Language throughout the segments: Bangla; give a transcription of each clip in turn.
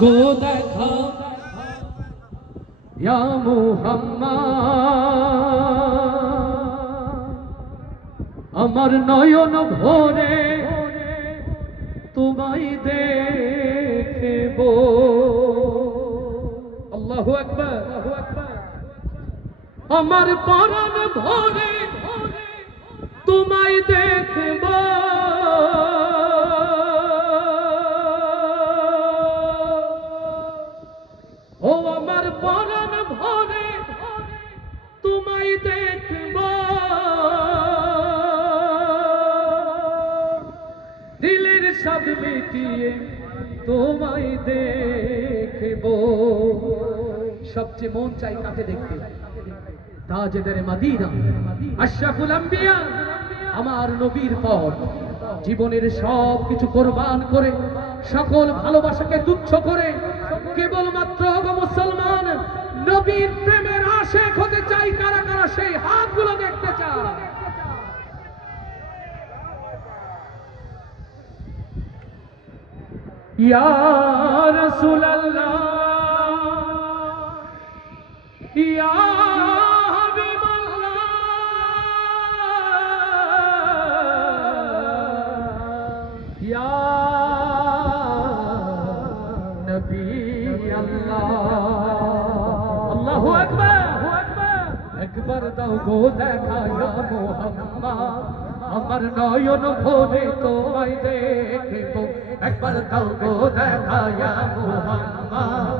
গো দেখা ইয়া মুহাম্মদ, আমার নয়ন ভরে তোমায় দেখব। আল্লাহু আকবার। আমার পরাণ ভরে তোমায় দেখব। ও আমার পরাণ ভরে তোমায় দেখব। দিলের সব মিটিয়ে তোমায় দেখব। সবচেয়ে মন চাই কাকে দেখতে? তাজেদারে মদিনা, আশরাফুল আম্বিয়া, আমার নবীর পর জীবনের সব কিছু কোরবান করে, সকল ভালোবাসাকে তুচ্ছ করে কেবলমাত্র মুসলমান নবীর প্রেমের আশিক হতে চাই। কারা কারা সেই হাতগুলো দেখতে চায়? ইয়া রাসূলুল্লাহ, ইয়া হাবিবাল্লাহ, ইয়া নবী আল্লাহ। আল্লাহু আকবার। একবার দাও গো দেখা ইয়া মুহাম্মদ, আমার নয়ন ভরে তোমায় দেখব। একবার দাও গো দেখা ইয়া মুহাম্মদ,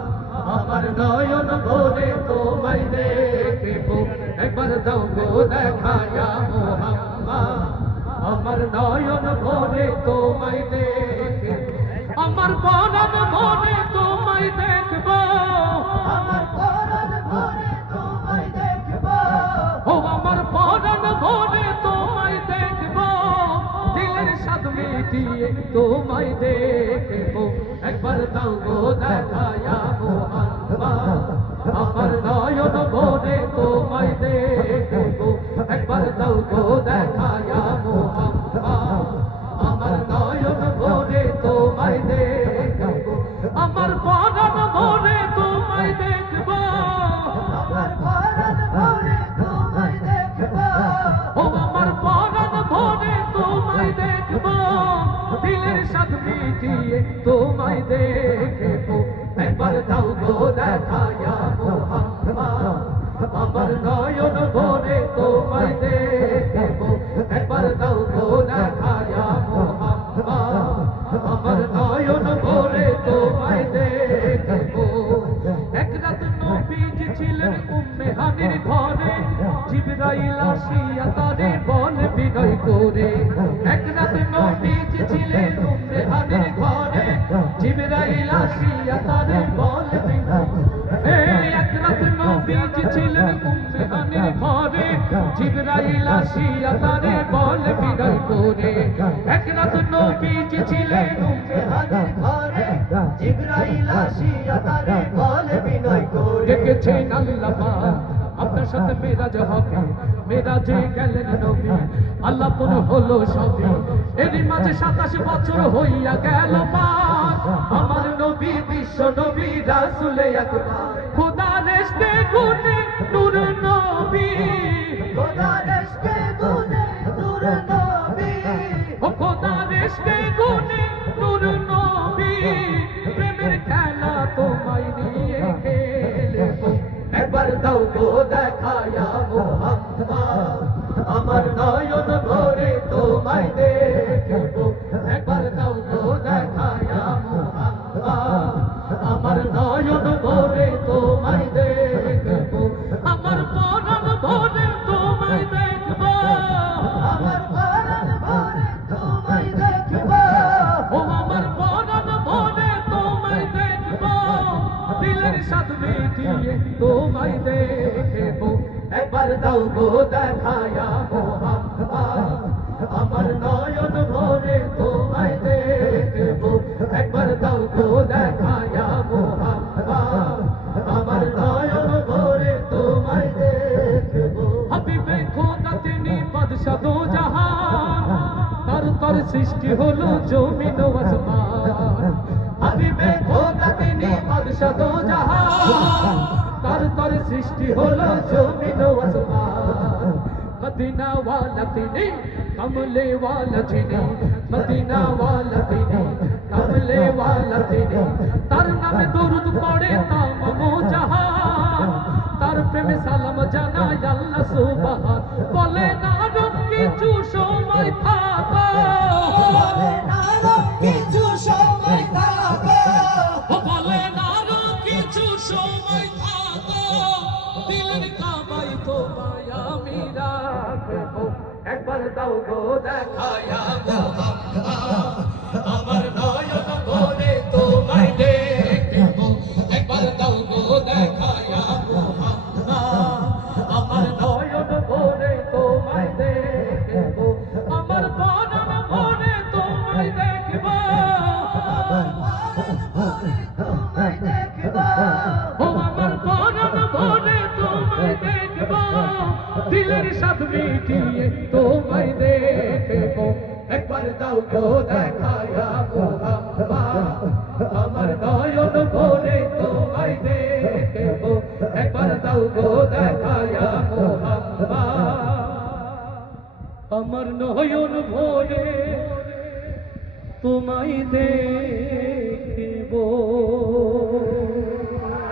আমার নয়ন ভরে তোমায় দেখব। একবার দাও গো দেখা ইয়া মুহাম্মদ, আমার নয়ন ভরে তোমায় দেখব। আমার পরাণ ভরে তোমায় দেখব। আমার পরাণ ভরে তোমায় দেখব। ও আমার পরাণ ভরে তোমায় দেখব। দিলের স্বাদ মিটিয়ে তোমায় দেখব। একবার দাও গো দেখা ইয়া মুহাম্মদ, আমার নয়ন ভরে তোমায় দেখব। একবার দাও গো দেখা ইয়া মুহাম্মদ, আমার নয়ন ভরে তোমায় দেখব। আমার পরাণ ভরে তোমায় দেখব। আমার পরাণ ভরে তোমায় দেখব। ও আমার পরাণ ভরে তোমায় দেখব। দিলের স্বাদ মিটিয়ে তোমায় দেখব। একবার দাও গো দেখা ইয়া মুহাম্মদ, আমার নয়ন ভরে তোমায় দেখব। একবার দাও গো দেখা ইয়া মুহাম্মদ, আমার নয়ন ভরে তোমায় দেখব। এক রাত নবীজি ছিলেন উম্মে হানির ঘরে, জিবরাইল আসিয়া তারে বলে বিনয় করে। এক রাত নবীজি ছিলেন উম্মে হানির ঘরে, জিবরাইল আসিয়া তারে বলে বিনয় করে। এক রাত নবীজি ছিলেন উম্মে হানির ঘরে, জিবরাইল আসিয়া তারে বলে বিনয় করে। এক রাত নবীজি ছিলেন উম্মে হানির ঘরে, জিবরাইল আসিয়া তারে বলে বিনয় করে। ডেকেছেন আল্লাহ পাক আপনার সাথে মেরাজ হবে। মেরাজে গেলেন নবী, আল্লাহ পুর হলো সবই। এরই মাঝে 27 বছর হইয়া গেল পার। আমার নবী বিশ্ব নবী রাসূলে আকবার, খোদার ইশকে গুনে নূর নবী। খোদার ইশকে গুনে নূর নবী। ও খোদার ইশকে গুনে নূর নবী। প্রেমের খেলা তোমায় নিয়ে খেলব। একবার দাও গো দেখা ইয়া মুহাম্মদ, আমার নয়ন ভরে তোমায় দেখব। একবার দাও গো দেখা ইয়া মুহাম্মদ, আমার নয়ন ভরে তোমায় দেখব। আমার পরাণ ভরে তোমায় দেখব। আমার পরাণ ভরে তোমায় দেখব। ও আমার পরাণ ভরে তোমায় দেখব। দিলের স্বাদ মিটিয়ে তোমায় দেখব। একবার দাও গো দেখা ইয়া মুহাম্মদ, আমার নয়ন ভরে তোমায় দেখব। একবার দাও গো দেখা ইয়া মুহাম্মদ, আমার নয়ন ভরে তোমায় দেখব। হাবিবে খোদা তিনি বাদশা দো জাহান, তার তার সৃষ্টি হলো জমিন ও আসমান। হাবিবে খোদা তিনি শত জাহান তার তোর সৃষ্টি হলো জমিন ও আসমান মদিনা ওয়ালা তিনি কমলে ওয়ালা তিনি মদিনা ওয়ালা তিনি কমলে ওয়ালা তিনি তার নামে দরুদ পড়ে তামাম জাহান তার প্রেমে সালাম জানায় আল্লাহ সুবহান বলে না রব কিছু সময় থাকো বলে না রব কিছু সময় থাকো বলে না রব কিছু সময় থাকো দিলের কাবাই তোমায় আমি রাখবো একবার দাও গো দেখায়া মোহাম্মদ আমার নয়ন ভরে তোমায় দেখবো একবার দাও গো দেখায়া মোহাম্মদ আমার নয়ন ভরে তোমায় দেখবো আমার প্রাণ ভরে তোমায় দেখবো ও আমার প্রাণ ভরে তোমায় দেখবো দিলের সাথ মিটিয়ে তোমায় দেখবো একবার দাও গো দেখায়া মোহাম্মদ আমার নয়ন ভরে তোমায় দেখবো একবার দাও গো দেখায়া মোহাম্মদ আমার নয়ন ভরে তোমায় দেখবো